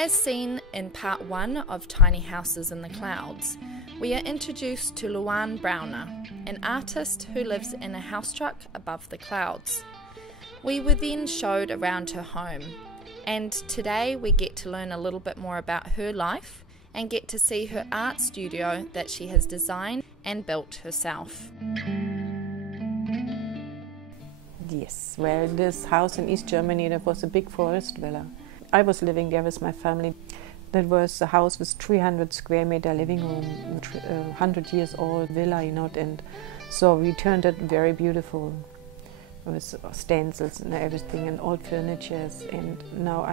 As seen in part 1 of Tiny Houses in the Clouds, we are introduced to Luane Brauner, an artist who lives in a house truck above the clouds. We were then showed around her home, and today we get to learn a little bit more about her life and get to see her art studio that she has designed and built herself. Yes, well, this house in East Germany, that was a big forest villa. I was living there with my family. That was a house with 300 square meter living room, 100 years old villa, and so we turned it very beautiful with stencils and everything and old furnitures. And now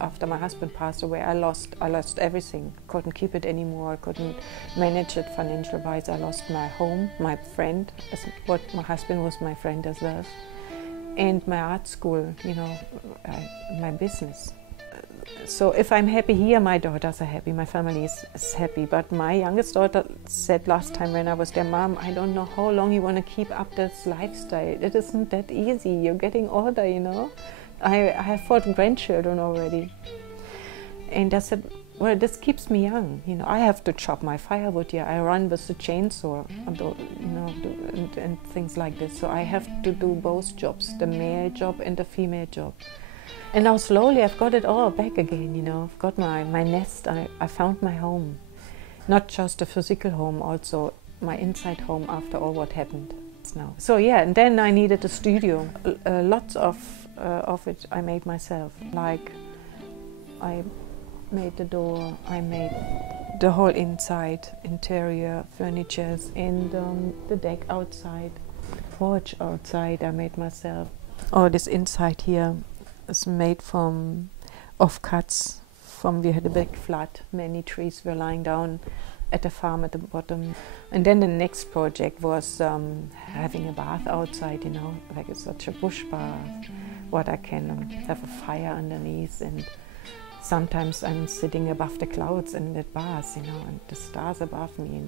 after my husband passed away, I lost everything. Couldn't keep it anymore. Couldn't manage it financial wise. I lost my home, my friend, my husband was my friend as well, and my art school, my business. So if I'm happy here, my daughters are happy, my family is happy. But my youngest daughter said last time when I was there, Mom, I don't know how long you want to keep up this lifestyle. It isn't that easy. You're getting older, I have 4 grandchildren already. And I said, well, this keeps me young. I have to chop my firewood here. I run with the chainsaw, and things like this. So I have to do both jobs, the male job and the female job. And now slowly I've got it all back again, I've got my nest, I found my home. Not just a physical home, also my inside home after all what happened now. So yeah, and then I needed a studio. Lots of it I made myself. Like I made the door, I made the whole inside, interior, furnitures, and the deck outside, the porch outside I made myself. All this inside here is made from offcuts from we had a big flood. Many trees were lying down at the farm at the bottom. And then the next project was having a bath outside, like such a bush bath, what I can have a fire underneath, and sometimes I'm sitting above the clouds in that bath, and the stars above me.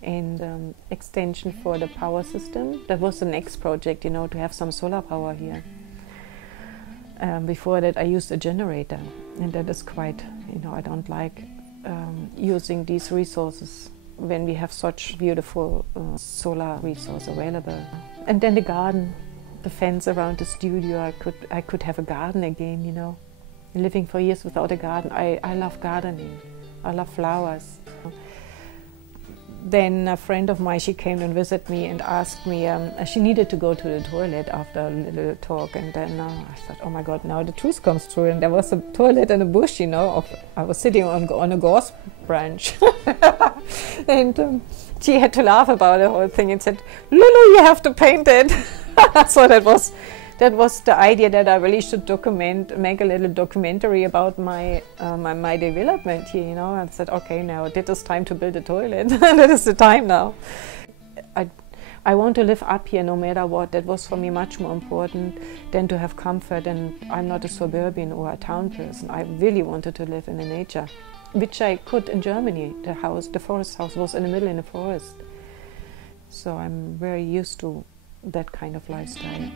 And extension for the power system. That was the next project, to have some solar power here. Before that I used a generator, and that is quite, I don't like using these resources when we have such beautiful solar resource available. And then the garden, the fence around the studio, I could have a garden again, Living for years without a garden, I love gardening, I love flowers. Then a friend of mine, she came and visited me and asked me, she needed to go to the toilet after a little talk, and then I thought, oh my God, now the truth comes true, and there was a toilet in a bush, I was sitting on a gorse branch, and she had to laugh about the whole thing and said, Lulu, you have to paint it. So that was the idea that I really should make a little documentary about my my development here, I said, okay, now it is time to build a toilet. That is the time now. I want to live up here no matter what. That was for me much more important than to have comfort, and I'm not a suburban or a town person. I really wanted to live in the nature, which I could in Germany. The forest house was in the middle in the forest. So I'm very used to that kind of lifestyle.